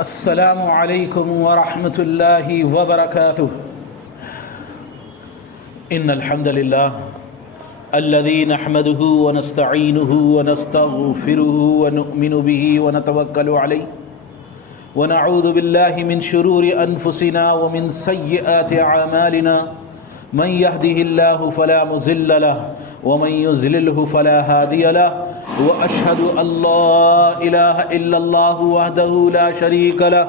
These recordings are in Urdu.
السلام علیکم ورحمۃ اللہ وبرکاتہ. ان الحمد للہ الذي نحمده ونستعينه ونستغفره ونؤمن به ونتوكل عليه ونعوذ بالله من شرور انفسنا ومن سيئات اعمالنا. من يهده الله فلا مضل له ومن يضلله فلا هادي له واشهد ان لا اله الا الله وحده لا شريك له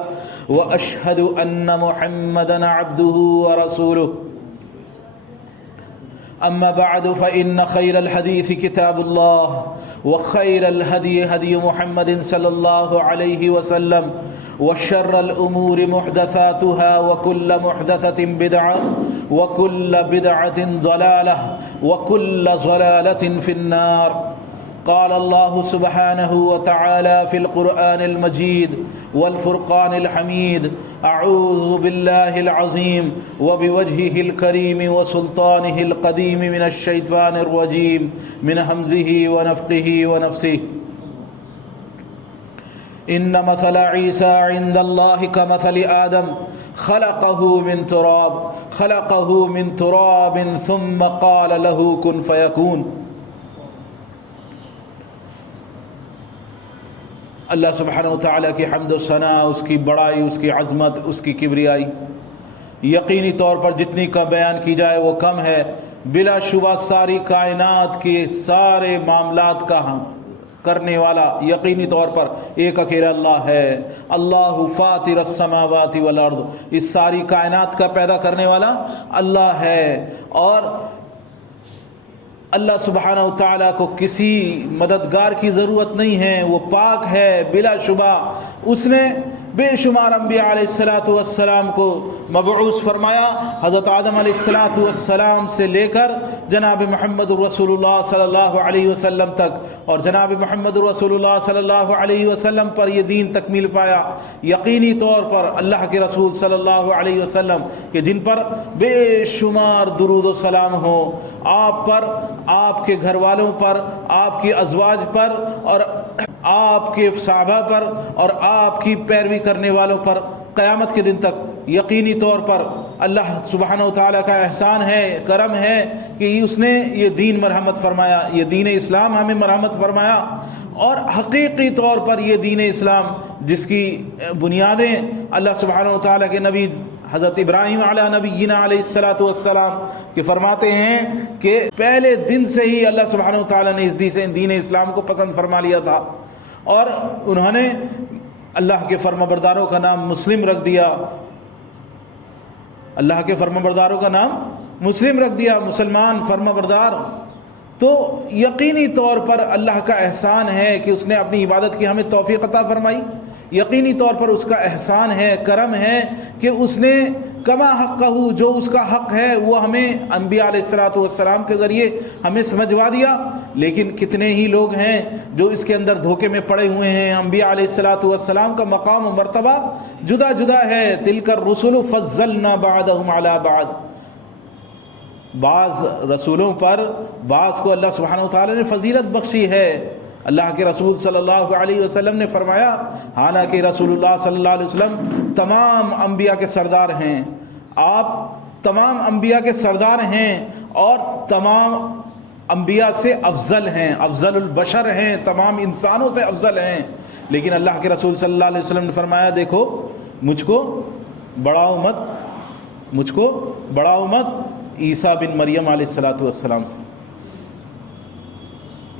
واشهد ان محمدا عبده ورسوله. اما بعد فان خير الحديث كتاب الله وخير الهدي هدي محمد صلى الله عليه وسلم وشر الامور محدثاتها وكل محدثة بدعة وكل بدعة ضلالة وكل ضلالة في النار. قال الله سبحانه وتعالى في القرآن المجيد والفرقان الحميد: أعوذ بالله العظيم وبوجهه الكريم وسلطانه القديم من الشيطان الرجيم من همزه ونفخه ونفسه. إن مثل عيسى عند الله كمثل آدم خلقه من تراب ثم قال له كن فيكون. اللہ سبحانہ وتعالیٰ کی حمد و ثنا، اس کی بڑائی، اس کی عظمت، اس کی کبریائی یقینی طور پر جتنی کا بیان کی جائے وہ کم ہے. بلا شبہ ساری کائنات کے سارے معاملات کا کرنے والا یقینی طور پر ایک اکیلا اللہ ہے. اللہ فاطر السماوات والارض، اس ساری کائنات کا پیدا کرنے والا اللہ ہے. اور اللہ سبحانہ و تعالیٰ کو کسی مددگار کی ضرورت نہیں ہے، وہ پاک ہے. بلا شبہ اس نے بے شمار انبیاء علیہ السلام کو مبعوث فرمایا. حضرت آدم علیہ السلام سے لے کر جناب محمد رسول اللہ صلی اللہ علیہ وسلم تک، اور جناب محمد رسول اللہ صلی اللہ علیہ وسلم پر یہ دین تکمیل پایا. یقینی طور پر اللہ کے رسول صلی اللہ علیہ وسلم کہ جن پر بے شمار درود و سلام ہو، آپ پر، آپ کے گھر والوں پر، آپ کی ازواج پر، اور آپ کے صحابہ پر، اور آپ کی پیروی کرنے والوں پر قیامت کے دن تک. یقینی طور پر اللہ سبحانہ و تعالیٰ کا احسان ہے، کرم ہے کہ اس نے یہ دین مرحمت فرمایا، یہ دین اسلام ہمیں مرحمت فرمایا. اور حقیقی طور پر یہ دین اسلام جس کی بنیادیں اللہ سبحانہ و تعالیٰ کے نبی حضرت ابراہیم علیہ نبینا علیہ السلام کہ فرماتے ہیں کہ پہلے دن سے ہی اللہ سبحانہ و تعالیٰ نے اس دین اسلام کو پسند فرما لیا تھا، اور انہوں نے اللہ کے فرمانبرداروں کا نام مسلم رکھ دیا. اللہ کے فرمانبرداروں کا نام مسلم رکھ دیا، مسلمان فرمانبردار. تو یقینی طور پر اللہ کا احسان ہے کہ اس نے اپنی عبادت کی ہمیں توفیق عطا فرمائی. یقینی طور پر اس کا احسان ہے، کرم ہے کہ اس نے کما حقہ، جو اس کا حق ہے وہ ہمیں انبیاء علیہ السلام کے ذریعے ہمیں سمجھوا دیا. لیکن کتنے ہی لوگ ہیں جو اس کے اندر دھوکے میں پڑے ہوئے ہیں. انبیاء علیہ السلام کا مقام و مرتبہ جدا جدا ہے. تلک الرسل فضلنا بعضهم علی بعض، بعض رسولوں پر بعض کو اللہ سبحانہ وتعالی نے فضیلت بخشی ہے. اللہ کے رسول صلی اللہ علیہ وسلم نے فرمایا، حالانکہ رسول اللہ صلی اللہ علیہ وسلم تمام انبیاء کے سردار ہیں، آپ تمام انبیاء کے سردار ہیں اور تمام انبیاء سے افضل ہیں، افضل البشر ہیں، تمام انسانوں سے افضل ہیں. لیکن اللہ کے رسول صلی اللہ علیہ وسلم نے فرمایا، دیکھو مجھ کو بڑھاؤ مت عیسیٰ بن مریم علیہ السلام سے.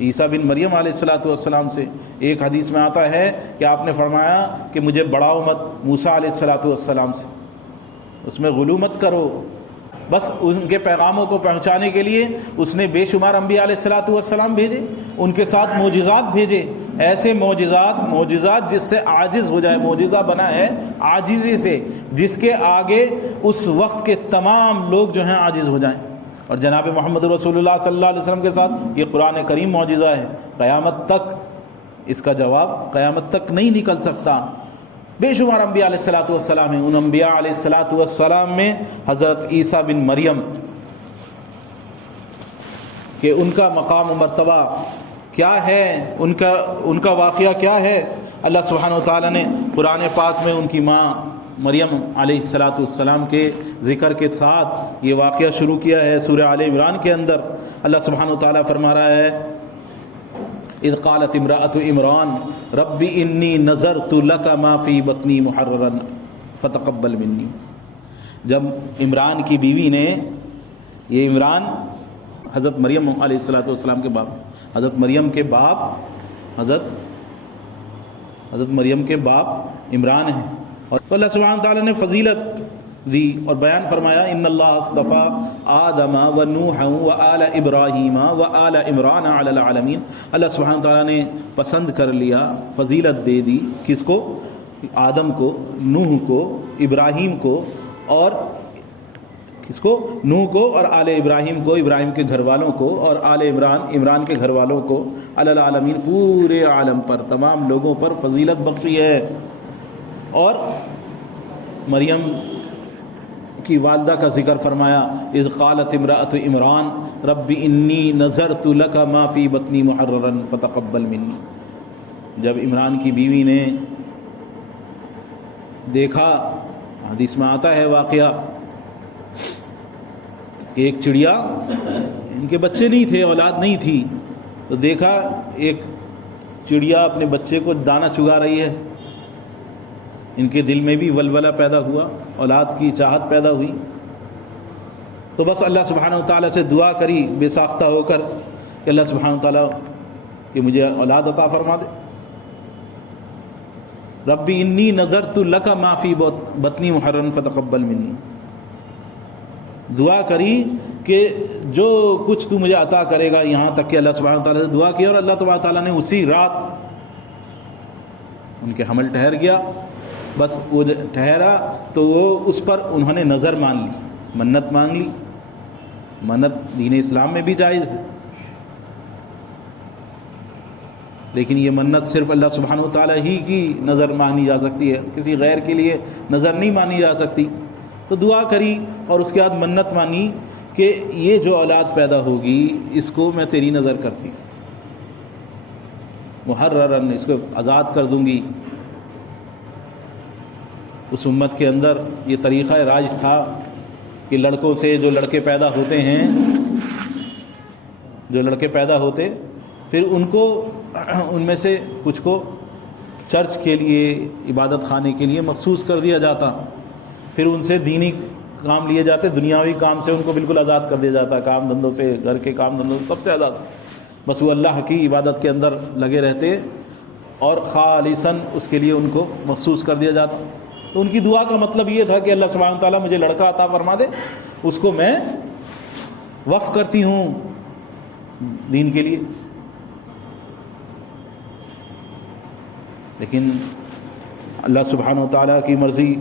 عیسیٰ بن مریم علیہ السلام سے ایک حدیث میں آتا ہے کہ آپ نے فرمایا کہ مجھے بڑھاؤ مت موسیٰ علیہ السلام سے، اس میں غلو مت کرو. بس ان کے پیغاموں کو پہنچانے کے لیے اس نے بے شمار انبیاء علیہ السلام بھیجے، ان کے ساتھ معجزات بھیجے، ایسے معجزات جس سے عاجز ہو جائے. معجزہ بنا ہے عاجزی سے، جس کے آگے اس وقت کے تمام لوگ جو ہیں عاجز ہو جائیں. اور جناب محمد رسول اللہ صلی اللہ علیہ وسلم کے ساتھ یہ قرآن کریم معجزہ ہے. قیامت تک اس کا جواب قیامت تک نہیں نکل سکتا. بے شمار انبیاء علیہ السلام ہیں. ان انبیاء علیہ السلام میں حضرت عیسیٰ بن مریم کہ ان کا مقام و مرتبہ کیا ہے، ان کا واقعہ کیا ہے. اللہ سبحانہ و تعالیٰ نے قرآن پاک میں ان کی ماں مریم علیہ السلام کے ذکر کے ساتھ یہ واقعہ شروع کیا ہے۔ سورہ آل عمران کے اندر اللہ سبحانہ و تعالیٰ فرما رہا ہے اذ قالت امرأۃ عمران رب انی نذرت لک ما فی بطنی محررا فتقبل منی۔ جب عمران کی بیوی نے، یہ عمران حضرت مریم علیہ السلام کے باپ، حضرت مریم کے باپ حضرت مریم کے باپ عمران ہیں، اور اللہ سبحانہ تعالیٰ نے فضیلت دی اور بیان فرمایا ان اللہ اصطفیٰ آدم و نوح و آل ابراہیم و آل عمران علی العالمین۔ اللہ سبحانہ تعالیٰ نے پسند کر لیا، فضیلت دے دی، کس کو؟ آدم کو، نوح کو، ابراہیم کو، اور کس کو؟ نوح کو اور آل ابراہیم کو، ابراہیم کے گھر والوں کو، اور آل عمران، عمران کے گھر والوں کو، علی العالمین، پورے عالم پر، تمام لوگوں پر فضیلت بخشی ہے۔ اور مریم کی والدہ کا ذکر فرمایا اذ قالت امرأۃ عمران رب انی نذرت لک ما فی بطنی محررا فتقبل منی۔ جب عمران کی بیوی نے دیکھا، حدیث میں آتا ہے واقعہ کہ ایک چڑیا، ان کے بچے نہیں تھے، اولاد نہیں تھی، تو دیکھا ایک چڑیا اپنے بچے کو دانہ چگا رہی ہے، ان کے دل میں بھی ولولہ پیدا ہوا، اولاد کی چاہت پیدا ہوئی، تو بس اللہ سبحانہ و تعالیٰ سے دعا کری بے ساختہ ہو کر کہ اللہ سبحانہ و تعالیٰ کہ مجھے اولاد عطا فرما دے۔ رب انی نذرت لک ما فی بطنی محررا فتقبل منی، دعا کری کہ جو کچھ تو مجھے عطا کرے گا، یہاں تک کہ اللہ سبحانہ و تعالیٰ سے دعا کی، اور اللہ تبارک تعالیٰ نے اسی رات ان کے حمل ٹھہر گیا۔ بس وہ ٹھہرا تو وہ اس پر انہوں نے نظر مان لی، منت مانگ لی۔ منت دین اسلام میں بھی جائز ہے، لیکن یہ منت صرف اللہ سبحانہ و تعالیٰ ہی کی نظر مانی جا سکتی ہے، کسی غیر کے لیے نظر نہیں مانی جا سکتی۔ تو دعا کری اور اس کے بعد منت مانی کہ یہ جو اولاد پیدا ہوگی اس کو میں تیری نظر کرتی ہوں، محررن، اس کو آزاد کر دوں گی۔ اس امت کے اندر یہ طریقہ راج تھا کہ لڑکوں سے جو لڑکے پیدا ہوتے ہیں، جو لڑکے پیدا ہوتے، پھر ان کو، ان میں سے کچھ کو چرچ کے لیے، عبادت خانے کے لیے مخصوص کر دیا جاتا، پھر ان سے دینی کام لیے جاتے، دنیاوی کام سے ان کو بالکل آزاد کر دیا جاتا، کام دھندوں سے، گھر کے کام دھندوں سے سب سے آزاد، بس وہ اللہ کی عبادت کے اندر لگے رہتے، اور خالصاً اس کے لیے ان کو مخصوص کر دیا جاتا۔ تو ان کی دعا کا مطلب یہ تھا کہ اللہ سبحانہ تعالیٰ مجھے لڑکا عطا فرما دے، اس کو میں وقف کرتی ہوں دین کے لیے۔ لیکن اللہ سبحانہ تعالیٰ کی مرضی،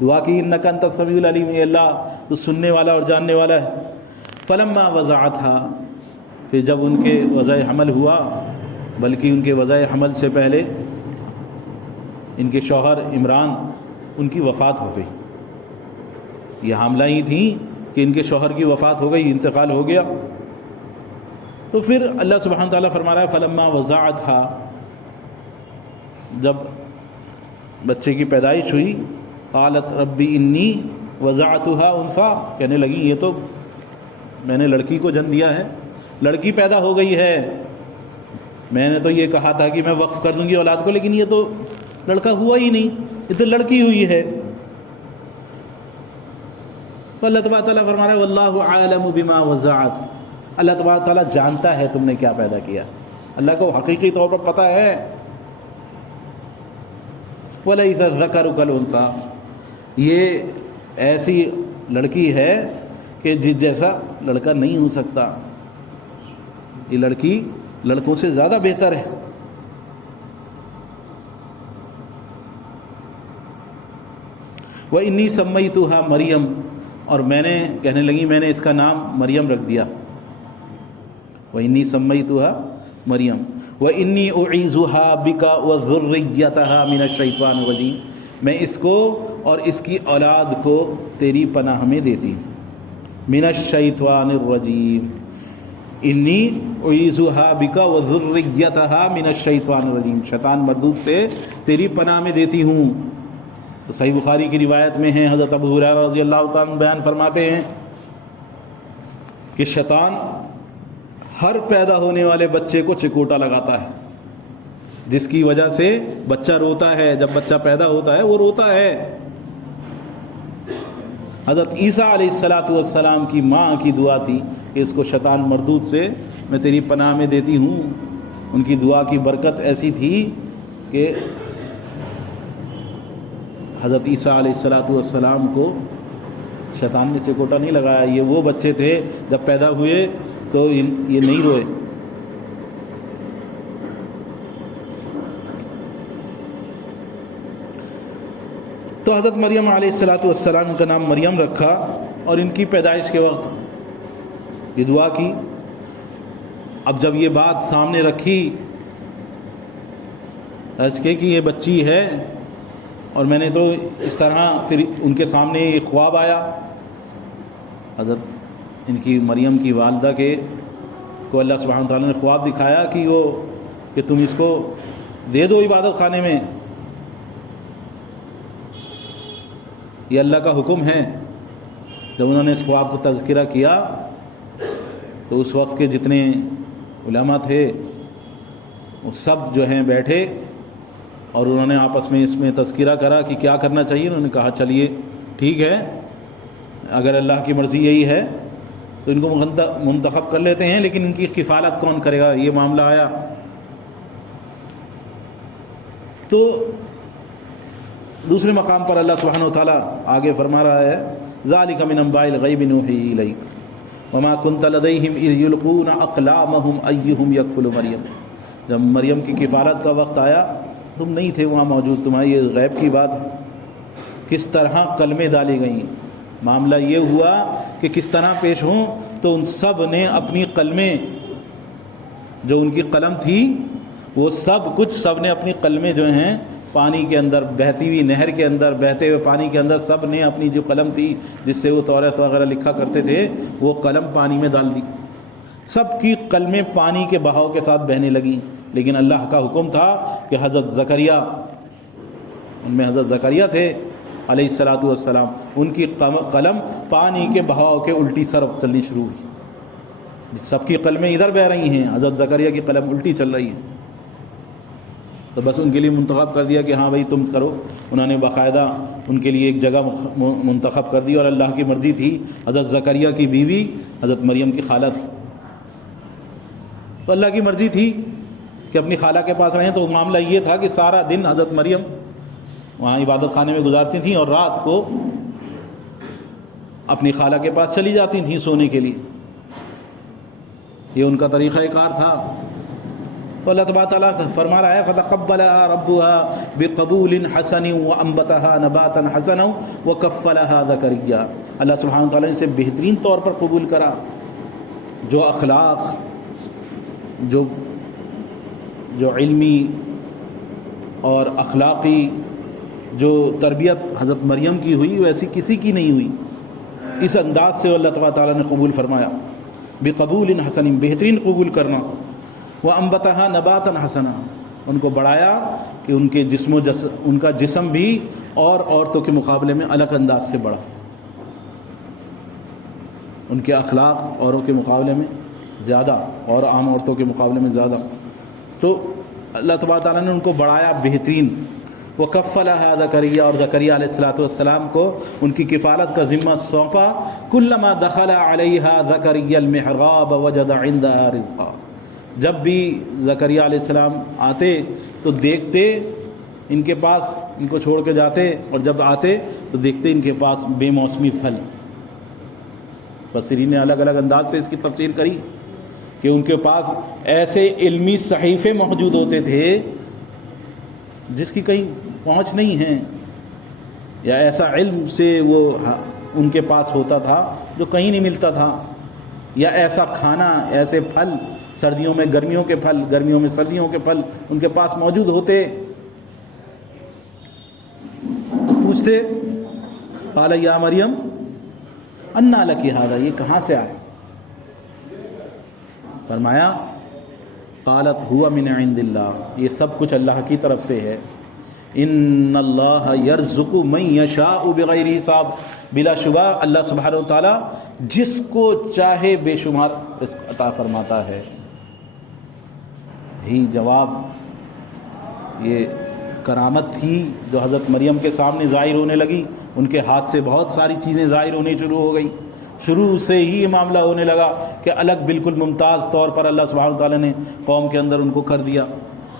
دعا کی انک انت السمیع العلیم، اے اللہ تو سننے والا اور جاننے والا ہے۔ فلما وضعتھا، پھر جب ان کے وضع حمل ہوا، بلکہ ان کے وضع حمل سے پہلے ان کے شوہر عمران، ان کی وفات ہو گئی، یہ حاملہ ہی تھیں کہ ان کے شوہر کی وفات ہو گئی، انتقال ہو گیا۔ تو پھر اللہ سبحانہ تعالیٰ فرما رہا ہے فلما وضعتھا، جب بچے کی پیدائش ہوئی، قالت رب انی وضعتھا انثی، کہنے لگی یہ تو میں نے لڑکی کو جنم دیا ہے، لڑکی پیدا ہو گئی ہے، میں نے تو یہ کہا تھا کہ میں وقف کر دوں گی اولاد کو، لیکن یہ تو لڑکا ہوا ہی نہیں، یہ تو لڑکی ہوئی ہے۔ تو اللہ تبارک تعالیٰ فرما رہا ہے واللہ عالم بما وضعت، اللہ تبارک تعالیٰ جانتا ہے تم نے کیا پیدا کیا، اللہ کو حقیقی طور پر پتہ ہے۔ وَلَيْسَ الذَّكَرُ كَالْأُنثَىٰ، یہ ایسی لڑکی ہے کہ جس جیسا لڑکا نہیں ہو سکتا، یہ لڑکی لڑکوں سے زیادہ بہتر ہے۔ وَإِنِّي سَمَّيْتُهَا مریم، اور میں نے، کہنے لگی میں نے اس کا نام مریم رکھ دیا۔ وَإِنِّي سَمَّيْتُهَا مریم وَإِنِّي أُعِيذُهَا بِكَ وَذُرِّيَّتَهَا مِنَ الشَّيْطَانِ الرَّجِيمِ، میں اس کو اور اس کی اولاد کو تیری پناہ میں دیتی ہوں، من الشیطان الرجیم، انی اعیذھا بک وذریتھا من الشیطان الرجیم، شیطان مردود سے تیری پناہ میں دیتی ہوں۔ تو صحیح بخاری کی روایت میں ہے، حضرت ابو ہریرہ رضی اللہ تعالیٰ عنہ بیان فرماتے ہیں کہ شیطان ہر پیدا ہونے والے بچے کو چکوٹا لگاتا ہے، جس کی وجہ سے بچہ روتا ہے، جب بچہ پیدا ہوتا ہے وہ روتا ہے۔ حضرت عیسیٰ علیہ السلام کی ماں کی دعا تھی کہ اس کو شیطان مردود سے میں تیری پناہ میں دیتی ہوں۔ ان کی دعا کی برکت ایسی تھی کہ حضرت عیسیٰ علیہ السلام کو شیطان نے چکوٹا نہیں لگایا۔ یہ وہ بچے تھے جب پیدا ہوئے تو یہ نہیں روئے۔ تو حضرت مریم علیہ السلام کا نام مریم رکھا، اور ان کی پیدائش کے وقت یہ دعا کی۔ اب جب یہ بات سامنے رکھی عرض کہ یہ بچی ہے، اور میں نے تو اس طرح پھر ان کے سامنے ایک خواب آیا، حضرت ان کی مریم کی والدہ کو اللہ سبحانہ تعالیٰ نے خواب دکھایا کہ تم اس کو دے دو عبادت خانے میں، یہ اللہ کا حکم ہے۔ جب انہوں نے اس خواب کو تذکرہ کیا تو اس وقت کے جتنے علماء تھے وہ سب جو ہیں بیٹھے، اور انہوں نے آپس میں اس میں تذکرہ کرا کہ کیا کرنا چاہیے۔ انہوں نے کہا چلیے ٹھیک ہے، اگر اللہ کی مرضی یہی ہے تو ان کو منتخب کر لیتے ہیں، لیکن ان کی کفالت کون کرے گا، یہ معاملہ آیا۔ تو دوسرے مقام پر اللہ سبحانہ وتعالیٰ آگے فرما رہا ہے ذالک من انباء الغیب نوحی الیک وما کنت لدیہم اذ یلقون اقلامہم ایہم یکفل مریم۔ جب مریم کی کفالت کا وقت آیا تم نہیں تھے وہاں موجود، تمہاری یہ غیب کی بات ہے، کس طرح کلمیں ڈالی گئیں۔ معاملہ یہ ہوا کہ کس طرح پیش ہوں، تو ان سب نے اپنی قلمیں، جو ان کی قلم تھی وہ سب نے اپنی قلمیں جو ہیں پانی کے اندر، بہتی ہوئی نہر کے اندر، بہتے ہوئے پانی کے اندر، سب نے اپنی جو قلم تھی جس سے وہ توریت وغیرہ لکھا کرتے تھے وہ قلم پانی میں ڈال دی۔ سب کی قلمیں پانی کے بہاؤ کے ساتھ بہنے لگیں، لیکن اللہ کا حکم تھا کہ حضرت زکریا، ان میں حضرت زکریا تھے علیہ السلام، ان کی قلم پانی کے بہاؤ کے الٹی طرف چلنی شروع ہوئی۔ سب کی قلمیں ادھر بہہ رہی ہیں، حضرت زکریا کی قلم الٹی چل رہی ہے، تو بس ان کے لیے منتخب کر دیا کہ ہاں بھائی تم کرو۔ انہوں نے باقاعدہ ان کے لیے ایک جگہ منتخب کر دی، اور اللہ کی مرضی تھی حضرت زکریا کی بیوی حضرت مریم کی خالہ تھی، تو اللہ کی مرضی تھی کہ اپنی خالہ کے پاس رہیں۔ تو معاملہ یہ تھا کہ سارا دن حضرت مریم وہاں عبادت خانے میں گزارتی تھیں، اور رات کو اپنی خالہ کے پاس چلی جاتی تھیں سونے کے لیے، یہ ان کا طریقہ کار تھا۔ تو اللہ تبارک تعالیٰ فرما رہا ہے فَتَقَبَّلَهَا رَبُّهَا بِقَبُولٍ حَسَنٍ وَأَنبَتَهَا نَبَاتًا حَسَنًا وَكَفَّلَهَا زَكَرِيَّا۔ اللہ سبحانہ وتعالیٰ نے اسے بہترین طور پر قبول کرا۔ جو اخلاق، جو علمی اور اخلاقی جو تربیت حضرت مریم کی ہوئی ویسی کسی کی نہیں ہوئی، اس انداز سے اللہ تبارک تعالیٰ نے قبول فرمایا۔ بِقَبُولٍ حَسَنٍ، بہترین قبول کرنا، وَأَنبَتَهَا نَبَاتًا حَسَنًا، ان کو بڑھایا کہ ان کا جسم بھی اور عورتوں کے مقابلے میں الگ انداز سے بڑھا، ان کے اخلاق اوروں کے مقابلے میں زیادہ، اور عام عورتوں کے مقابلے میں زیادہ۔ تو اللہ تبارک تعالیٰ نے ان کو بڑھایا بہترین۔ وَكَفَّلَهَا زَكَرِيَّا، اور زکریا علیہ السلام کو ان کی کفالت کا ذمہ سونپا۔ كُلَّمَا دَخَلَ عَلَيْهَا زَكَرِيَّا الْمِحْرَابَ وَجَدَ عِندَهَا رِزْقًا۔ جب بھی زکریا علیہ السلام آتے تو دیکھتے ان کے پاس، ان کو چھوڑ کے جاتے، اور جب آتے تو دیکھتے ان کے پاس بے موسمی پھل۔ مفسرین نے الگ الگ انداز سے اس کی تفسیر کری کہ ان کے پاس ایسے علمی صحیفے موجود ہوتے تھے جس کی کہیں پہنچ نہیں ہے، یا ایسا علم سے وہ ان کے پاس ہوتا تھا جو کہیں نہیں ملتا تھا، یا ایسا کھانا، ایسے پھل، سردیوں میں گرمیوں کے پھل، گرمیوں میں سردیوں کے پھل ان کے پاس موجود ہوتے۔ تو پوچھتے قال یا مریم انا لکی ھذا، یہ کہاں سے آئے؟ فرمایا قالت ہوا من عند اللہ، یہ سب کچھ اللہ کی طرف سے ہے. ان اللہ یرزق من یشاء بغیر حساب، بلا شبہ اللہ سبحانہ و تعالیٰ جس کو چاہے بے شمار رزق عطا فرماتا ہے. یہی جواب، یہ کرامت تھی جو حضرت مریم کے سامنے ظاہر ہونے لگی. ان کے ہاتھ سے بہت ساری چیزیں ظاہر ہونی شروع ہو گئی. شروع سے ہی یہ معاملہ ہونے لگا کہ الگ بالکل ممتاز طور پر اللہ سبحانہ تعالیٰ نے قوم کے اندر ان کو کر دیا،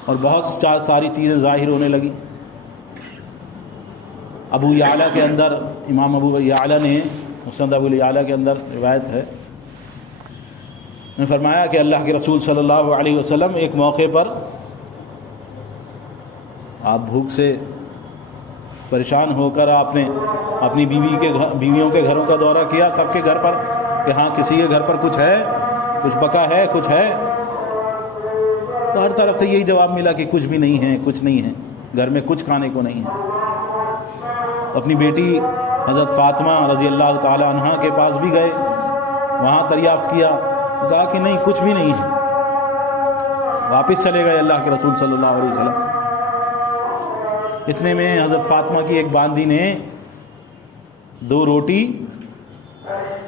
اور بہت ساری چیزیں ظاہر ہونے لگی. ابو یعلا کے اندر، امام ابو یعلا نے مسند ابو یعلا کے اندر روایت ہے، نے فرمایا کہ اللہ کے رسول صلی اللہ علیہ وسلم ایک موقع پر آپ بھوک سے پریشان ہو کر آپ نے اپنی بیویوں کے گھروں کا دورہ کیا، سب کے گھر پر، کہ ہاں کسی کے گھر پر کچھ ہے، کچھ پکا ہے، کچھ ہے. تو ہر طرف سے یہی جواب ملا کہ کچھ بھی نہیں ہے، کچھ نہیں ہے، گھر میں کچھ کھانے کو نہیں ہے. اپنی بیٹی حضرت فاطمہ رضی اللہ تعالی عنہا کے پاس بھی گئے، وہاں دریافت کیا، کہا کہ نہیں کچھ بھی نہیں ہے. واپس چلے گئے اللہ کے رسول صلی اللہ علیہ وسلم. اتنے میں حضرت فاطمہ کی ایک باندی نے 2 روٹی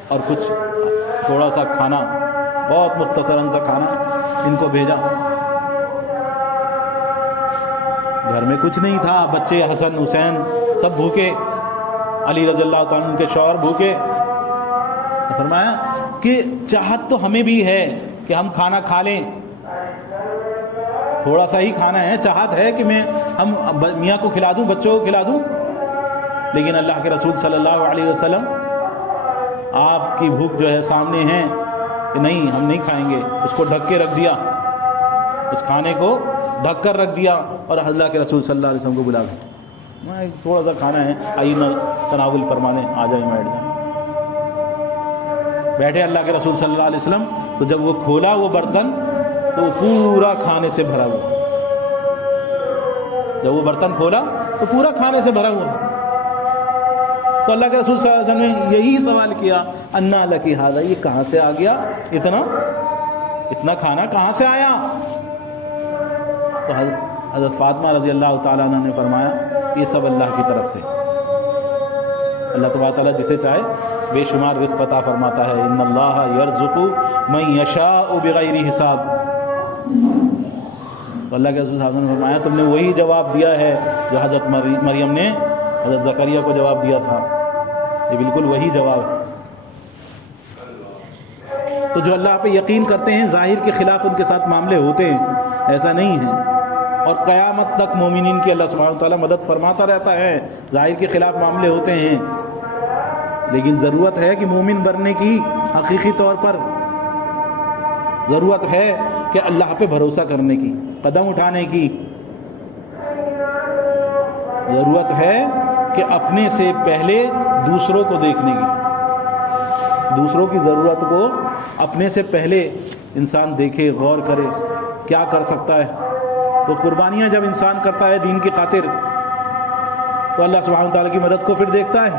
اور کچھ تھوڑا سا کھانا، بہت مختصراً سا کھانا ان کو بھیجا. گھر میں کچھ نہیں تھا، بچے حسن حسین سب بھوکے، علی رضی اللہ تعالیٰ عنہ کے شوہر بھوکے. فرمایا کہ چاہت تو ہمیں بھی ہے کہ ہم کھانا کھا لیں، تھوڑا سا ہی کھانا ہے، چاہت ہے کہ ہم میاں کو کھلا دوں، بچوں کو کھلا دوں، لیکن اللہ کے رسول صلی اللہ علیہ وسلم آپ کی بھوک جو ہے سامنے ہے کہ نہیں ہم نہیں کھائیں گے. اس کو ڈھک کے رکھ دیا، اس کھانے کو ڈھک کر رکھ دیا، اور اللہ کے رسول صلی اللہ علیہ وسلم کو بلا دیا، تھوڑا سا کھانا ہے، آئیے نہ تناول فرمانے، آ جائیں بیٹھ جائیں. بیٹھے اللہ کے رسول صلی اللہ علیہ وسلم، تو جب وہ کھولا وہ برتن تو وہ پورا کھانے سے بھرا ہوا. جب وہ برتن کھولا تو پورا کھانے سے بھرا ہوا. تو اللہ کے رسول صلی اللہ علیہ وسلم نے یہی سوال کیا، انا لکی ھذا، یہ کہاں سے آ گیا، اتنا کھانا کہاں سے آیا؟ تو حضرت فاطمہ رضی اللہ تعالیٰ عنہ نے فرمایا یہ سب اللہ کی طرف سے، اللہ تبارک تعالیٰ جسے چاہے بے شمار رزق عطا فرماتا ہے. ان اللہ یرزق من یشاء بغیر حساب. تو اللہ کے رسول صلی اللہ علیہ وسلم نے فرمایا تم نے وہی جواب دیا ہے جو حضرت مریم نے حضرت زکریا کو جواب دیا تھا، یہ بالکل وہی جواب ہے. تو جو اللہ پہ یقین کرتے ہیں ظاہر کے خلاف ان کے ساتھ معاملے ہوتے ہیں، ایسا نہیں ہے، اور قیامت تک مومنین کی اللہ سبحانہ وتعالیٰ مدد فرماتا رہتا ہے. ظاہر کے خلاف معاملے ہوتے ہیں، لیکن ضرورت ہے کہ مومن بننے کی حقیقی طور پر ضرورت ہے کہ اللہ پہ بھروسہ کرنے کی، قدم اٹھانے کی ضرورت ہے، کہ اپنے سے پہلے دوسروں کو دیکھنے کی، دوسروں کی ضرورت کو اپنے سے پہلے انسان دیکھے، غور کرے کیا کر سکتا ہے. تو قربانیاں جب انسان کرتا ہے دین کی خاطر تو اللہ سبحانہ تعالیٰ کی مدد کو پھر دیکھتا ہے.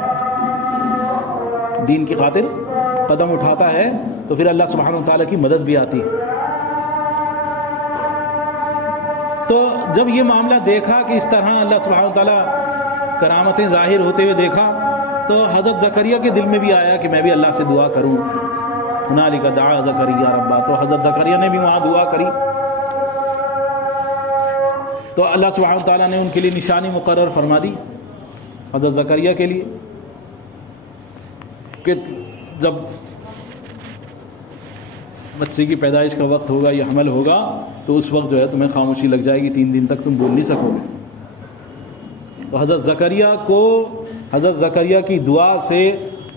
دین کی خاطر قدم اٹھاتا ہے تو پھر اللہ سبحانہ تعالیٰ کی مدد بھی آتی ہے. تو جب یہ معاملہ دیکھا کہ اس طرح اللہ سبحانہ تعالیٰ کرامتیں ظاہر ہوتے ہوئے دیکھا، تو حضرت زکریا کے دل میں بھی آیا کہ میں بھی اللہ سے دعا کروں. ہنالک دعا زکریا ربہ، تو حضرت زکریا نے بھی وہاں دعا کری. تو اللہ سبحانہ تعالیٰ نے ان کے لیے نشانی مقرر فرما دی حضرت زکریا کے لیے، کہ جب بچے کی پیدائش کا وقت ہوگا، یہ حمل ہوگا، تو اس وقت جو ہے تمہیں خاموشی لگ جائے گی، 3 دن تک تم بول نہیں سکو گے. تو حضرت زکریا کی دعا سے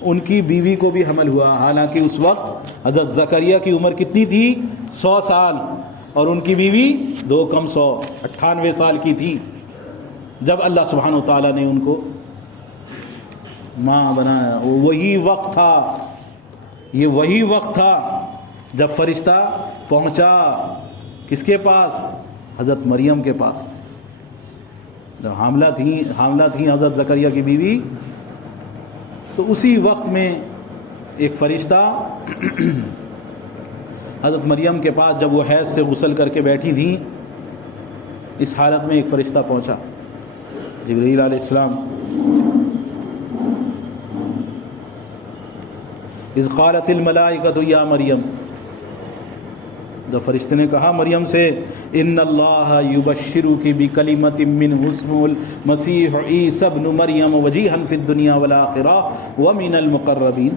ان کی بیوی کو بھی حمل ہوا. حالانکہ اس وقت حضرت زکریا کی عمر کتنی تھی؟ 100 سال، اور ان کی بیوی 2 کم 100 98 سال کی تھی جب اللہ سبحانہ و تعالیٰ نے ان کو ماں بنایا. وہی وقت تھا، یہ وہی وقت تھا جب فرشتہ پہنچا کس کے پاس؟ حضرت مریم کے پاس. جب حاملہ تھیں حضرت زکریا کی بیوی، تو اسی وقت میں ایک فرشتہ حضرت مریم کے پاس جب وہ حیض سے غسل کر کے بیٹھی تھیں، اس حالت میں ایک فرشتہ پہنچا، جبرائیل علیہ السلام۔ اذ قالت الملائکۃ یا مریم، جب فرشتے نے کہا مریم سے، ان اللہ یبشرک بکلمۃ منہ اسمہ المسیح عیسی ابن مریم وجیہا فی الدنیا والآخرہ ومن المقربین،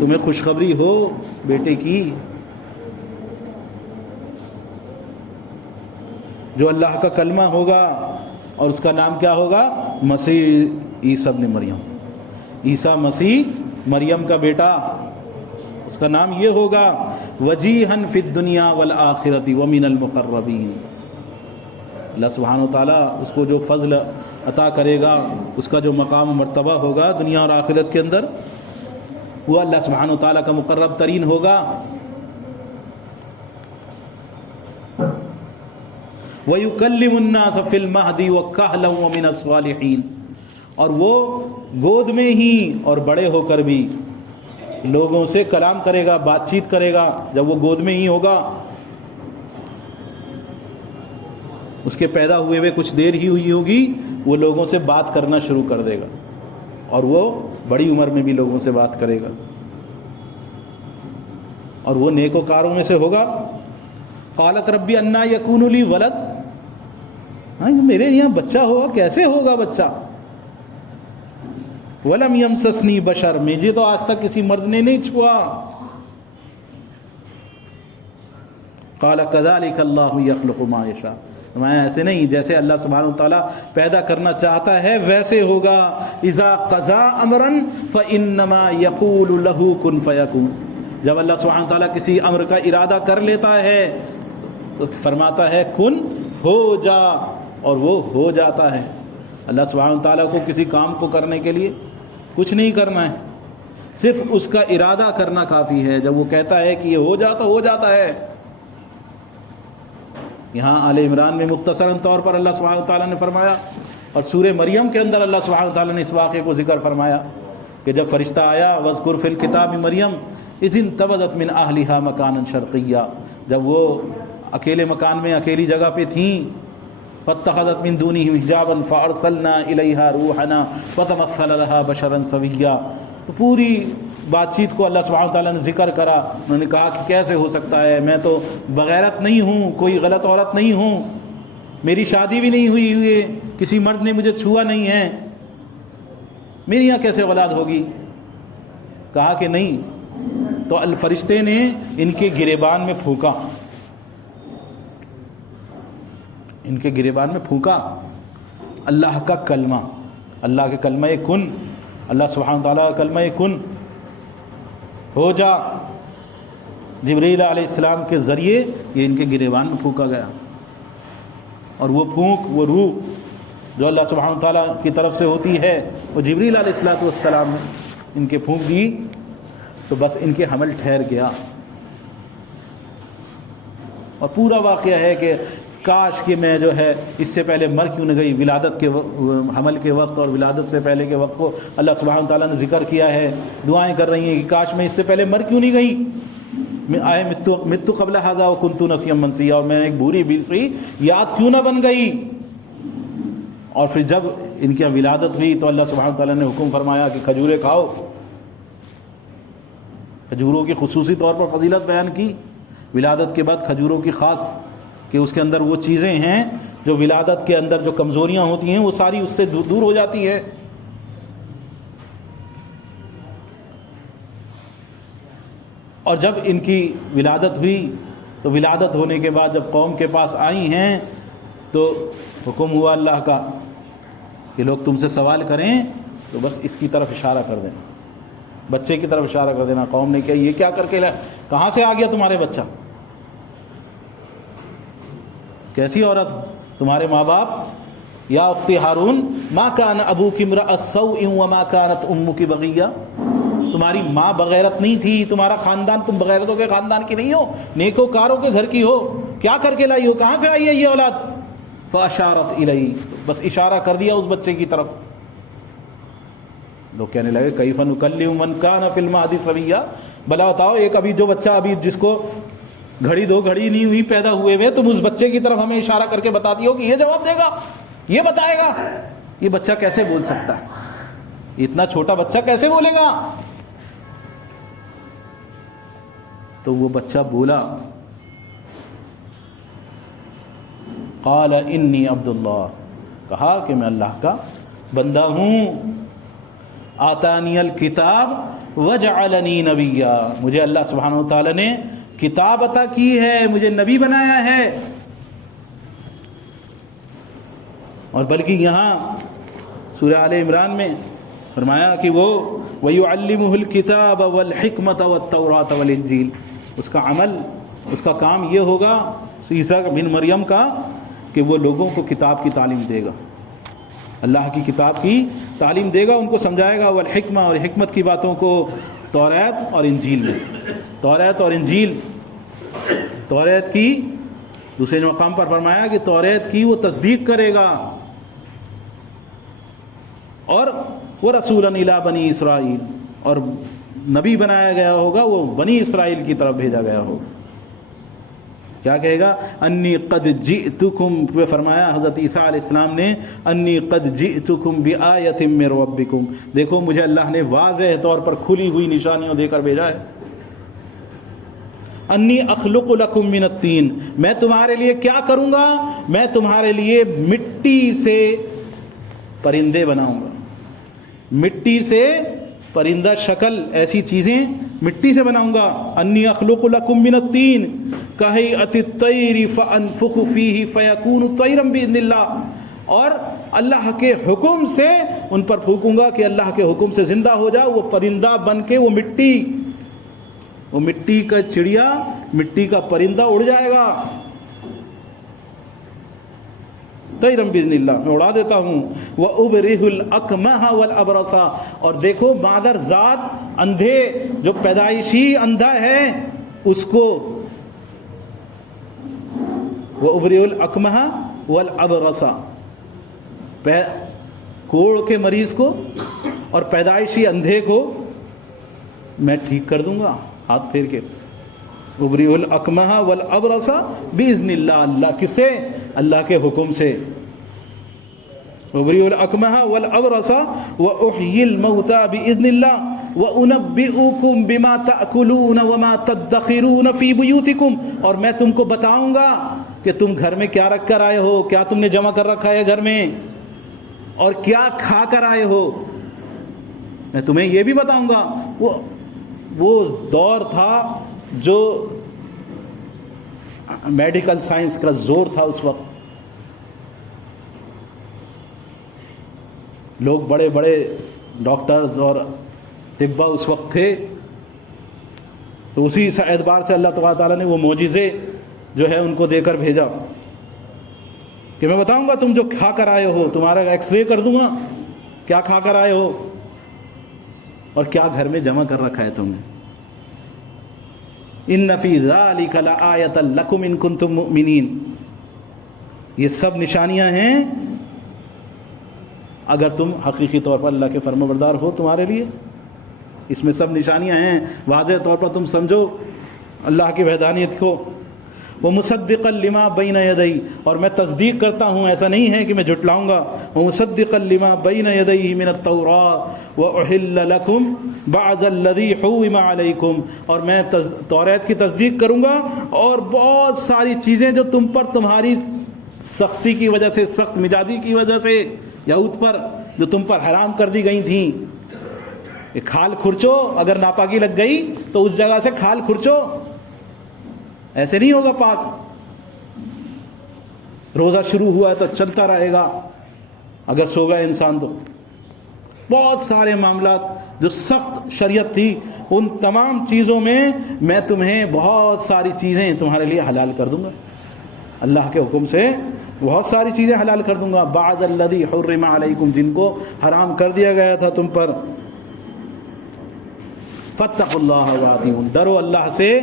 تمہیں خوشخبری ہو بیٹے کی جو اللہ کا کلمہ ہوگا، اور اس کا نام کیا ہوگا؟ مسیح عیسی ابن مریم، عیسیٰ مسیح مریم کا بیٹا، اس کا نام یہ ہوگا، وجیہاً فی الدنیا والآخرۃ ومن المقربین۔ اللہ سبحانہ و تعالیٰ اس کو جو فضل عطا کرے گا، اس کا جو مقام و مرتبہ ہوگا دنیا اور آخرت کے اندر، وہ اللہ سبحانہ و تعالیٰ کا مقرب ترین ہوگا۔ وَيُكَلِّمُ النَّاسَ فِي الْمَهْدِ وَكَهْلًا وَمِنَ الصَّالِحِينَ، اور وہ گود میں ہی اور بڑے ہو کر بھی لوگوں سے کلام کرے گا، بات چیت کرے گا۔ جب وہ گود میں ہی ہوگا، اس کے پیدا ہوئے ہوئے کچھ دیر ہی ہوئی ہوگی، وہ لوگوں سے بات کرنا شروع کر دے گا، اور وہ بڑی عمر میں بھی لوگوں سے بات کرے گا، اور وہ نیکوکاروں میں سے ہوگا۔ قالت ربی انا یکون لی ولد، میرے یہاں بچہ ہوگا، کیسے ہوگا بچہ؟ ولم یمسسنی بشر، مجھے تو آج تک کسی مرد نے نہیں چھوا۔ قال کذالک اللہ یخلق ما یشاء، میں ایسے نہیں، جیسے اللہ سبحانہ وتعالیٰ پیدا کرنا چاہتا ہے ویسے ہوگا۔ اذا قضا امرا فانما یقول له کن فیکون، جب اللہ سبحانہ وتعالیٰ کسی امر کا ارادہ کر لیتا ہے تو فرماتا ہے کن، ہو جا، اور وہ ہو جاتا ہے۔ اللہ سبحانہ وتعالیٰ کو کسی کام کو کرنے کے لیے کچھ نہیں کرنا ہے، صرف اس کا ارادہ کرنا کافی ہے۔ جب وہ کہتا ہے کہ یہ ہو جاتا، ہو جاتا ہے۔ یہاں آل عمران میں مختصراً طور پر اللہ سبحانہ وتعالیٰ نے فرمایا، اور سورہ مریم کے اندر اللہ سبحانہ وتعالیٰ نے اس واقعے کو ذکر فرمایا کہ جب فرشتہ آیا، وَاذْكُرْ فِي الْكِتَابِ مریم اذ انتبذت من اہلہا مکانا شرقیہ، جب وہ اکیلے مکان میں اکیلی جگہ پہ تھیں، فاتخذت من دونہم حجابا فارسلنا الیہا روحنا فتمثل لها بشرا سویا، تو پوری بات چیت کو اللہ سبحانہ وتعالیٰ نے ذکر کرا۔ انہوں نے کہا کہ کیسے ہو سکتا ہے، میں تو بغیرت نہیں ہوں، کوئی غلط عورت نہیں ہوں، میری شادی بھی نہیں ہوئی ہوئی ہے، کسی مرد نے مجھے چھوا نہیں ہے، میری یہاں کیسے اولاد ہوگی؟ کہا کہ نہیں، تو الفرشتے نے ان کے گریبان میں پھونکا، ان کے گریبان میں پھونکا اللہ کا کلمہ، اللہ کے کلمہ کن، اللہ سبحانہ تعالیٰ کا کلمہ کن، ہو جا، جبرائیل علیہ السلام کے ذریعے یہ ان کے گریبان میں پھونکا گیا، اور وہ پھونک، وہ روح جو اللہ سبحانہ تعالیٰ کی طرف سے ہوتی ہے، وہ جبرائیل علیہ السلام نے ان کے پھونک دی، تو بس ان کے حمل ٹھہر گیا۔ اور پورا واقعہ ہے کہ کاش کہ میں جو ہے اس سے پہلے مر کیوں نہ گئی، ولادت کے حمل کے وقت اور ولادت سے پہلے کے وقت کو اللہ سبحانہ تعالیٰ نے ذکر کیا ہے، دعائیں کر رہی ہیں کہ کاش میں اس سے پہلے مر کیوں نہیں گئی، میں آئے مت قبل ھذا وکنت نسیا منسیا، اور میں ایک بھوری بھیسری یاد کیوں نہ بن گئی۔ اور پھر جب ان کی ولادت ہوئی تو اللہ سبحانہ تعالیٰ نے حکم فرمایا کہ کھجوریں کھاؤ، کھجوروں کی خصوصی طور پر فضیلت بیان کی، ولادت کے بعد کھجوروں کی خاص، کہ اس کے اندر وہ چیزیں ہیں جو ولادت کے اندر جو کمزوریاں ہوتی ہیں وہ ساری اس سے دور ہو جاتی ہے۔ اور جب ان کی ولادت ہوئی تو ولادت ہونے کے بعد جب قوم کے پاس آئی ہیں تو حکم ہوا اللہ کا کہ لوگ تم سے سوال کریں تو بس اس کی طرف اشارہ کر دینا، بچے کی طرف اشارہ کر دینا۔ قوم نے کیا یہ کیا کر کے کہاں سے آ گیا تمہارے بچہ، کیسی عورت، تمہارے ماں باپ، یا اختی ہارون ما کان ابوک امرأ سوء وما کانت امک بغیہ، تمہاری ماں بغیرت نہیں تھی، تمہارا خاندان، تم بغیرتوں کے خاندان کی نہیں ہو، نیکوکاروں کے گھر کی ہو، کیا کر کے لائی ہو، کہاں سے آئی ہے یہ اولاد؟ فاشارت الیہ، بس اشارہ کر دیا اس بچے کی طرف۔ لوگ کہنے لگے کیف نکلم من کان فی المہد صبیا، بلا بتاؤ ایک ابھی جو بچہ ابھی جس کو گھڑی دو گھڑی نہیں ہوئی پیدا ہوئے ہوئے، تم اس بچے کی طرف ہمیں اشارہ کر کے بتاتی ہو کہ یہ جواب دے گا، یہ بتائے گا۔ یہ بچہ کیسے بول سکتا ہے؟ اتنا چھوٹا بچہ کیسے بولے گا؟ تو وہ بچہ بولا، قال انی عبد اللہ، کہا کہ میں اللہ کا بندہ ہوں، آتانی الکتاب وجعلنی نبیا، مجھے اللہ سبحانہ و تعالی نے کتاب عطا کی ہے، مجھے نبی بنایا ہے۔ اور بلکہ یہاں سورہ آل عمران میں فرمایا کہ وہ وَيُعَلِّمُهُ الْكِتَابَ وَالْحِكْمَةَ وَالتَّوْرَاةَ وَالْإِنْجِيلَ، اس کا عمل، اس کا کام یہ ہوگا عیسیٰ بن مریم کا کہ وہ لوگوں کو کتاب کی تعلیم دے گا، اللہ کی کتاب کی تعلیم دے گا، ان کو سمجھائے گا، والحکمہ، اور حکمت کی باتوں کو توریت اور انجیل میں سے، توریت اور انجیل، توریت کی دوسرے مقام پر فرمایا کہ توریت کی وہ تصدیق کرے گا، اور وہ رسولاً الی بنی اسرائیل، اور نبی بنایا گیا ہوگا، وہ بنی اسرائیل کی طرف بھیجا گیا ہوگا۔ کیا کہے گا؟ انی قد جئتکم، فرمایا حضرت عیسیٰ علیہ السلام نے، انی قد جئتکم بآیۃ من ربکم، دیکھو مجھے اللہ نے واضح طور پر کھلی ہوئی نشانیاں دے کر بھیجا ہے۔ انی اخلق لکم من الطین، میں تمہارے لیے کیا کروں گا؟ میں تمہارے لیے مٹی سے پرندے بناؤں گا، مٹی سے پرندہ شکل ایسی چیزیں مٹی سے بناؤں گا۔ انی اخلق لکم من الطین کہیئۃ الطیر فانفخ فیہ فیکون طیرا باذن اللہ، اور اللہ کے حکم سے ان پر پھونکوں گا کہ اللہ کے حکم سے زندہ ہو جاؤ، وہ پرندہ بن کے وہ مٹی کا چڑیا، مٹی کا پرندہ اڑ جائے گا، طیرا باذن اللہ، میں اڑا دیتا ہوں۔ وَأُبْرِئُ الْأَكْمَحَ وَالْأَبْرَصَ، اور دیکھو مادر ذات اندھے، جو پیدائشی اندھا ہے اس کو، وَأُبْرِئُ الْأَكْمَحَ وَالْأَبْرَصَ، کوڑ کے مریض کو اور پیدائشی اندھے کو میں ٹھیک کر دوں گا ہاتھ پھیر کے۔ ابریء الاکمہ والابرص باذن اللہ، اللہ کس سے؟ اللہ کے حکم سے۔ ابریء الاکمہ والابرص واحیی الموتى باذن اللہ وانبئکم بما تاکلون وما تدخرون فی بیوتکم، اور میں تم کو بتاؤں گا کہ تم گھر میں کیا رکھ کر آئے ہو، کیا تم نے جمع کر رکھا ہے گھر میں، اور کیا کھا کر آئے ہو، میں تمہیں یہ بھی بتاؤں گا۔ وہ دور تھا جو میڈیکل سائنس کا زور تھا اس وقت، لوگ بڑے بڑے ڈاکٹرز اور طبا اس وقت تھے، تو اسی اعتبار سے اللہ تعالیٰ نے وہ معجزے جو ہے ان کو دے کر بھیجا کہ میں بتاؤں گا تم جو کھا کر آئے ہو، تمہارا ایکس رے کر دوں گا کیا کھا کر آئے ہو اور کیا گھر میں جمع کر رکھا ہے تم نے۔ ان فی ذلک لآیۃ لکم ان کنتم مؤمنین، یہ سب نشانیاں ہیں اگر تم حقیقی طور پر اللہ کے فرمانبردار ہو، تمہارے لیے اس میں سب نشانیاں ہیں، واضح طور پر تم سمجھو اللہ کی وحدانیت کو۔ وَمُصَدِّقًا لِمَا بَيْنَ يَدَيْهِ، اور میں تصدیق کرتا ہوں، ایسا نہیں ہے کہ میں جھٹلاؤں گا۔ وَمُصَدِّقًا لِمَا بَيْنَ يَدَيْهِ مِنَ التَّوْرَاةِ وَأُحِلَّ لَكُمْ بَعْضَ الَّذِي حُرِّمَ عَلَيْكُمْ، اور میں توریت کی تصدیق کروں گا، اور بہت ساری چیزیں جو تم پر تمہاری سختی کی وجہ سے، سخت مزاجی کی وجہ سے یہود پر، جو تم پر حرام کر دی گئی تھیں، یہ کھال کھرچو، اگر ناپاکی لگ گئی تو اس جگہ سے کھال کھرچو، ایسے نہیں ہوگا پاک۔ روزہ شروع ہوا ہے تو چلتا رہے گا، اگر سو گئے انسان تو۔ بہت سارے معاملات جو سخت شریعت تھی، ان تمام چیزوں میں میں تمہیں بہت ساری چیزیں تمہارے لیے حلال کر دوں گا، اللہ کے حکم سے بہت ساری چیزیں حلال کر دوں گا، بعض الذی حرم علیکم، جن کو حرام کر دیا گیا تھا تم پر۔ فاتقوا اللہ واطیعون، ڈرو اللہ سے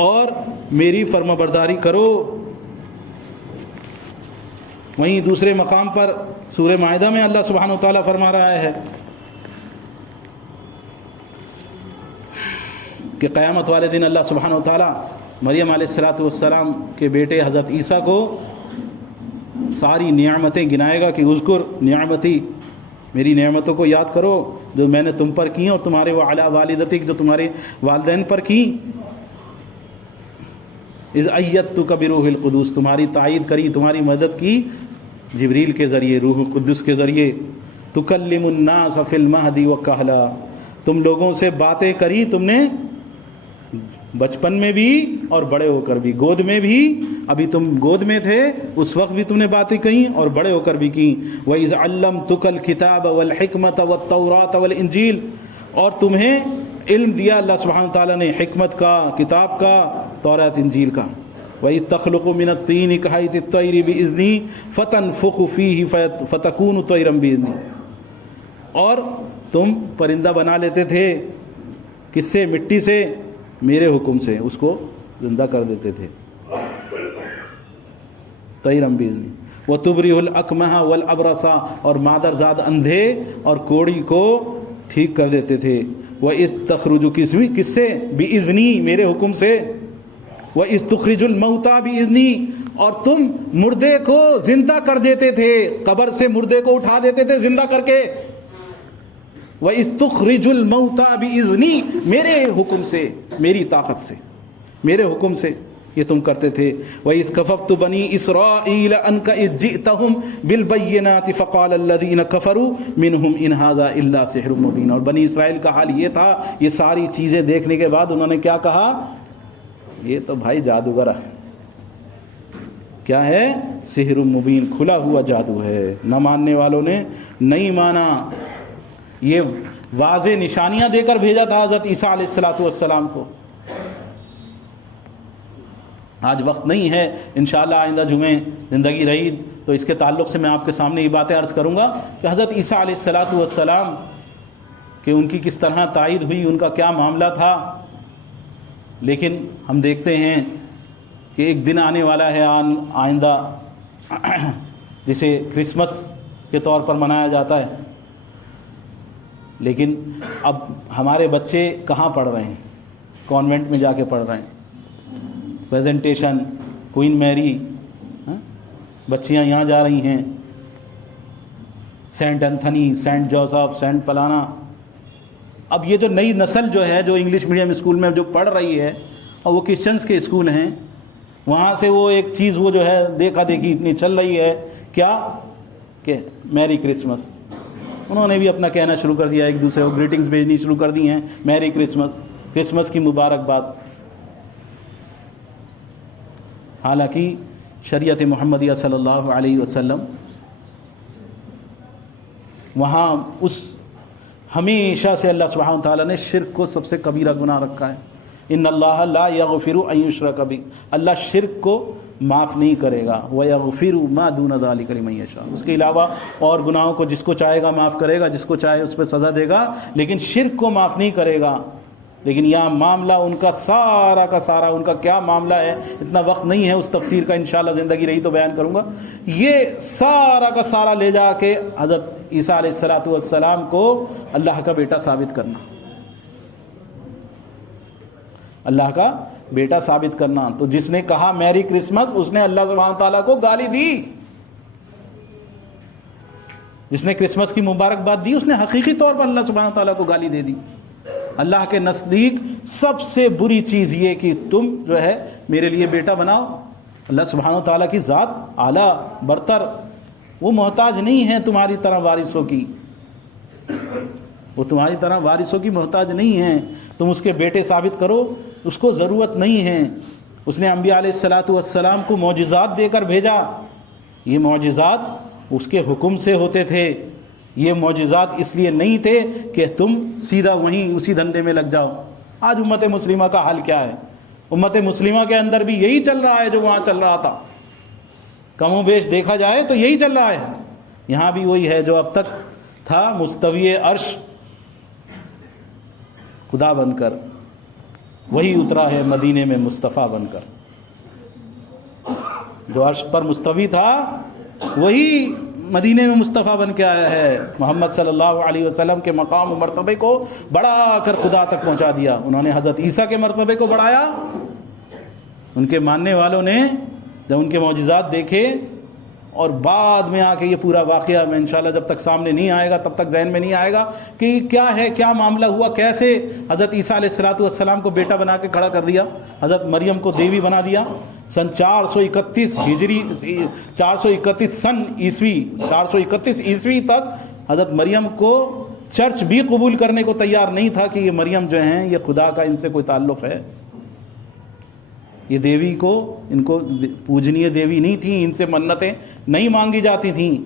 اور میری فرما برداری کرو۔ وہیں دوسرے مقام پر سورہ مائدہ میں اللہ سبحانہ و تعالیٰ فرما رہا ہے کہ قیامت والے دن اللہ سبحانہ و تعالیٰ مریم علیہ السلام کے بیٹے حضرت عیسیٰ کو ساری نعمتیں گنائے گا کہ اذکر نعمتی، میری نعمتوں کو یاد کرو جو میں نے تم پر کی اور تمہارے وعلی والدتک، جو تمہارے والدین پر کی. اذ ایدتک بروح القدس، تمہاری تائید کری، تمہاری مدد کی جبریل کے ذریعے، روح القدس کے ذریعے. تکلم الناس فی المہد وکہلا، تم لوگوں سے باتیں کری تم نے بچپن میں بھی اور بڑے ہو کر بھی. گود میں بھی، ابھی تم گود میں تھے اس وقت بھی تم نے باتیں کہیں اور بڑے ہو کر بھی کی. وَإِذْ عَلَّمْتُكَ الْكِتَابَ وَالْحِكْمَةَ وَالتَّوْرَاةَ وَالْإِنْجِيلَ، اور تمہیں علم دیا اللہ سبحانہ تعالیٰ نے حکمت کا، کتاب کا، تورات انجیل کا. وَإِذْ تَخْلُقُ مِنَ الطِّينِ كَهَيْئَةِ الطَّيْرِ بِإِذْنِي فَتَنْفُخُ فِيهِ فَتَكُونُ طَيْرًا بِإِذْنِي، اور تم پرندہ بنا لیتے تھے کس سے؟ مٹی سے، میرے حکم سے اس کو زندہ کر دیتے تھے. طَيْرًا بِإِذْنِي وَتُبْرِئُ الْأَكْمَحَ وَالْأَبْرَصَ، اور مادر زاد اندھے اور کوڑی کو ٹھیک کر دیتے تھے. وَإِذْ تَخْرُجُ، کس سے؟ بِإِذْنِي، میرے حکم سے. وَإِذْ تُخْرِجُ الْمَوْتَى بِإِذْنِي، اور تم مردے کو زندہ کر دیتے تھے، قبر سے مردے کو اٹھا دیتے تھے زندہ کر کے. وَإِذْ تُخْرِجُ الْمَوْتَى بِإِذْنِي، میرے حکم سے، میری طاقت سے، میرے حکم سے یہ تم کرتے تھے. وَإِذْ كَفَفْتُ بَنِي إِسْرَائِيلَ عَنْكَ إِذْ جِئْتَهُمْ بِالْبَيِّنَاتِ فَقَالَ الَّذِينَ كَفَرُوا مِنْهُمْ إِنْ هَذَا إِلَّا سِحْرٌ مُبِينٌ. اور بنی اسرائیل کا حال یہ تھا، یہ ساری چیزیں دیکھنے کے بعد انہوں نے کیا کہا؟ یہ تو بھائی جادوگر ہے. کیا ہے؟ سحر مبین، کھلا ہوا جادو ہے. نہ ماننے والوں نے نہیں مانا. یہ واضح نشانیاں دے کر بھیجا تھا حضرت عیسیٰ علیہ السلام کو. آج وقت نہیں ہے، انشاءاللہ آئندہ جمعے زندگی رہی تو اس کے تعلق سے میں آپ کے سامنے یہ باتیں عرض کروں گا کہ حضرت عیسیٰ علیہ السلام کہ ان کی کس طرح تائید ہوئی، ان کا کیا معاملہ تھا. لیکن ہم دیکھتے ہیں کہ ایک دن آنے والا ہے آئندہ جسے کرسمس کے طور پر منایا جاتا ہے، لیکن اب ہمارے بچے کہاں پڑھ رہے ہیں؟ کانوینٹ میں جا کے پڑھ رہے ہیں. پریزنٹیشن، کوئین میری، بچیاں یہاں جا رہی ہیں، saint Anthony, saint Joseph, saint فلانا. اب یہ جو نئی نسل جو ہے، جو انگلش میڈیم اسکول میں جو پڑھ رہی ہے اور وہ کرسچنس کے اسکول ہیں، وہاں سے وہ ایک چیز وہ جو ہے دیکھا دیکھی اتنی چل رہی ہے، کیا کہ میری کرسمس. انہوں نے بھی اپنا کہنا شروع کر دیا، ایک دوسرے کو گریٹنگز بھیجنی شروع کر دی ہیں، میری کرسمس، کرسمس کی مبارکباد. حالانکہ شریعت محمدیہ صلی اللہ علیہ وسلم وہاں اس ہمیشہ سے اللہ سبحانہ تعالیٰ نے شرک کو سب سے کبیرہ گناہ رکھا ہے. ان اللہ لا یغفر ان یشرک بہ، اللہ شرک کو معاف نہیں کرے گا. ویغفر ما دون ذلک لمن یشاء، اس کے علاوہ اور گناہوں کو جس کو چاہے گا معاف کرے گا، جس کو چاہے اس پہ سزا دے گا، لیکن شرک کو معاف نہیں کرے گا. لیکن یہاں معاملہ ان کا سارا کا سارا، ان کا کیا معاملہ ہے، اتنا وقت نہیں ہے اس تفسیر کا، انشاءاللہ زندگی رہی تو بیان کروں گا. یہ سارا کا سارا لے جا کے حضرت عیسیٰ علیہ السلام کو اللہ کا بیٹا ثابت کرنا، اللہ کا بیٹا ثابت کرنا. تو جس نے کہا میری کرسمس، اس نے اللہ سبحانہ تعالیٰ کو گالی دی. جس نے کرسمس کی مبارکباد دی، اس نے حقیقی طور پر اللہ سبحانہ تعالیٰ کو گالی دے دی. اللہ کے نزدیک سب سے بری چیز یہ کہ تم جو ہے میرے لیے بیٹا بناؤ. اللہ سبحانہ تعالیٰ کی ذات اعلیٰ برتر، وہ محتاج نہیں ہے تمہاری طرح وارثوں کی، وہ تمہاری طرح وارثوں کی محتاج نہیں ہیں. تم اس کے بیٹے ثابت کرو، اس کو ضرورت نہیں ہے. اس نے انبیاء علیہ السلام کو معجزات دے کر بھیجا. یہ معجزات اس کے حکم سے ہوتے تھے. یہ معجزات اس لیے نہیں تھے کہ تم سیدھا وہیں اسی دھندے میں لگ جاؤ. آج امت مسلمہ کا حال کیا ہے؟ امت مسلمہ کے اندر بھی یہی چل رہا ہے جو وہاں چل رہا تھا. کم و بیش دیکھا جائے تو یہی چل رہا ہے. یہاں بھی وہی ہے جو اب تک تھا، مستوی عرش خدا بن کر، وہی اترا ہے مدینے میں مصطفیٰ بن کر. جو عرش پر مستوی تھا وہی مدینے میں مصطفیٰ بن کے آیا ہے. محمد صلی اللہ علیہ وسلم کے مقام و مرتبے کو بڑھا کر خدا تک پہنچا دیا. انہوں نے حضرت عیسیٰ کے مرتبے کو بڑھایا ان کے ماننے والوں نے جب ان کے معجزات دیکھے اور بعد میں آ کے یہ پورا واقعہ میں انشاءاللہ جب تک سامنے نہیں آئے گا تب تک ذہن میں نہیں آئے گا کہ کیا ہے، کیا معاملہ ہوا، کیسے حضرت عیسیٰ علیہ السلام کو بیٹا بنا کے کھڑا کر دیا، حضرت مریم کو دیوی بنا دیا۔ سن 431 ہجری 431 سن عیسوی 431 عیسوی تک حضرت مریم کو چرچ بھی قبول کرنے کو تیار نہیں تھا کہ یہ مریم جو ہیں یہ خدا کا ان سے کوئی تعلق ہے، یہ دیوی کو، ان کو پوجنیہ دیوی نہیں تھیں، ان سے منتیں نہیں مانگی جاتی تھیں۔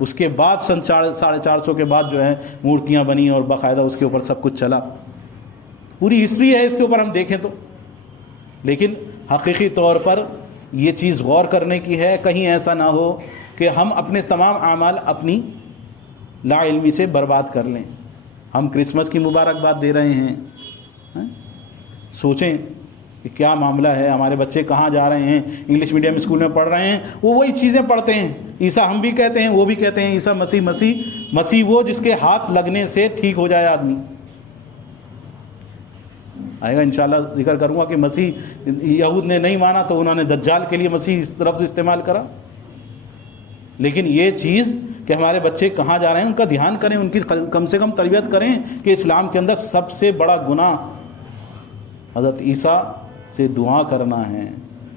اس کے بعد سن 450 کے بعد جو ہے مورتیاں بنی اور باقاعدہ اس کے اوپر سب کچھ چلا، پوری ہسٹری ہے اس کے اوپر ہم دیکھیں تو۔ لیکن حقیقی طور پر یہ چیز غور کرنے کی ہے، کہیں ایسا نہ ہو کہ ہم اپنے تمام اعمال اپنی لا علمی سے برباد کر لیں۔ ہم کرسمس کی مبارکباد دے رہے ہیں، سوچیں کہ کیا معاملہ ہے، ہمارے بچے کہاں جا رہے ہیں، انگلش میڈیم اسکول میں پڑھ رہے ہیں، وہ وہی چیزیں پڑھتے ہیں، عیسیٰ ہم بھی کہتے ہیں، وہ بھی کہتے ہیں، عیسیٰ مسیح وہ جس کے ہاتھ لگنے سے ٹھیک ہو جائے آدمی۔ آئے گا انشاءاللہ ذکر کروں گا کہ مسیح یہود نے نہیں مانا تو انہوں نے دجال کے لیے مسیح اس طرف سے استعمال کرا۔ لیکن یہ چیز کہ ہمارے بچے کہاں جا رہے ہیں ان کا دھیان کریں، ان کی کم سے کم تربیت کریں کہ اسلام کے اندر سب سے بڑا گناہ حضرت عیسیٰ سے دعا کرنا ہے،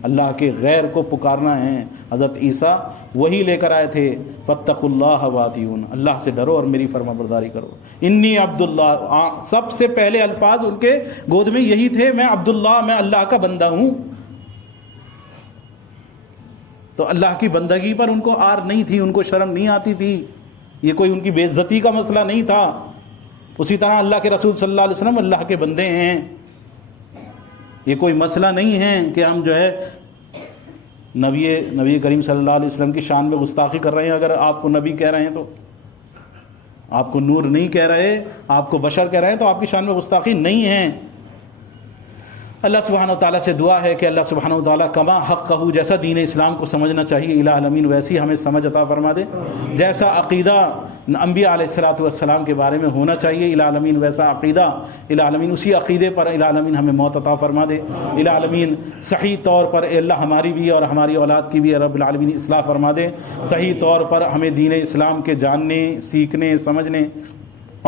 اللہ کے غیر کو پکارنا ہے۔ حضرت عیسیٰ وہی لے کر آئے تھے، فاتقوا اللہ واتیون، اللہ سے ڈرو اور میری فرما برداری کرو۔ انی عبداللہ، سب سے پہلے الفاظ ان کے گود میں یہی تھے، میں عبداللہ، میں اللہ کا بندہ ہوں۔ تو اللہ کی بندگی پر ان کو آر نہیں تھی، ان کو شرم نہیں آتی تھی، یہ کوئی ان کی بے عزتی کا مسئلہ نہیں تھا۔ اسی طرح اللہ کے رسول صلی اللہ علیہ وسلم اللہ کے بندے ہیں، یہ کوئی مسئلہ نہیں ہے کہ ہم جو ہے نبی کریم صلی اللہ علیہ وسلم کی شان میں گستاخی کر رہے ہیں۔ اگر آپ کو نبی کہہ رہے ہیں تو آپ کو نور نہیں کہہ رہے، آپ کو بشر کہہ رہے ہیں تو آپ کی شان میں گستاخی نہیں ہے۔ اللہ سبحانہ وتعالیٰ سے دعا ہے کہ اللہ سبحانہ وتعالیٰ کما حق کہو، جیسا دین اسلام کو سمجھنا چاہیے الہ العالمین ویسی ہمیں سمجھ عطا فرما دے، جیسا عقیدہ انبیاء علیہ السلام کے بارے میں ہونا چاہیے الہ العالمین ویسا عقیدہ الہ العالمین، اسی عقیدے پر الہ العالمین ہمیں موت عطا فرما دے۔ الہ العالمین صحیح طور پر اے اللہ ہماری بھی اور ہماری اولاد کی بھی رب العالمین اصلاح فرما دے، صحیح طور پر ہمیں دین اسلام کے جاننے، سیکھنے، سمجھنے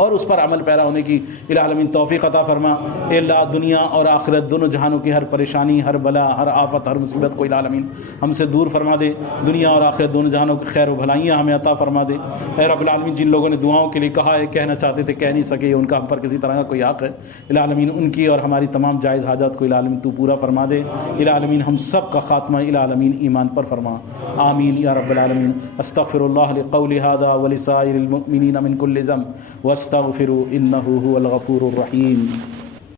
اور اس پر عمل پیرا ہونے کی الہ العالمین توفیق عطا فرما۔ اے اللہ دنیا اور آخرت دونوں جہانوں کی ہر پریشانی، ہر بلا، ہر آفت، ہر مصیبت کو الہ العالمین ہم سے دور فرما دے، دنیا اور آخرت دونوں جہانوں کی خیر و بھلائیاں ہمیں عطا فرما دے۔ اے رب العالمین جن لوگوں نے دعاؤں کے لیے کہا ہے، کہنا چاہتے تھے کہہ نہیں سکے، ان کا ہم پر کسی طرح کا کوئی حق ہے، الہ العالمین ان کی اور ہماری تمام جائز حاجات کو الہ العالمین تو پورا فرما دے۔ الہ العالمین ہم سب کا خاتمہ الہ العالمین ایمان پر فرما، آمین یا رب العالمین۔ استغفر اللہ لقولی ھذا ولسائر المؤمنین من کل ذنب واستغفروا انہ هو الغفور الرحیم۔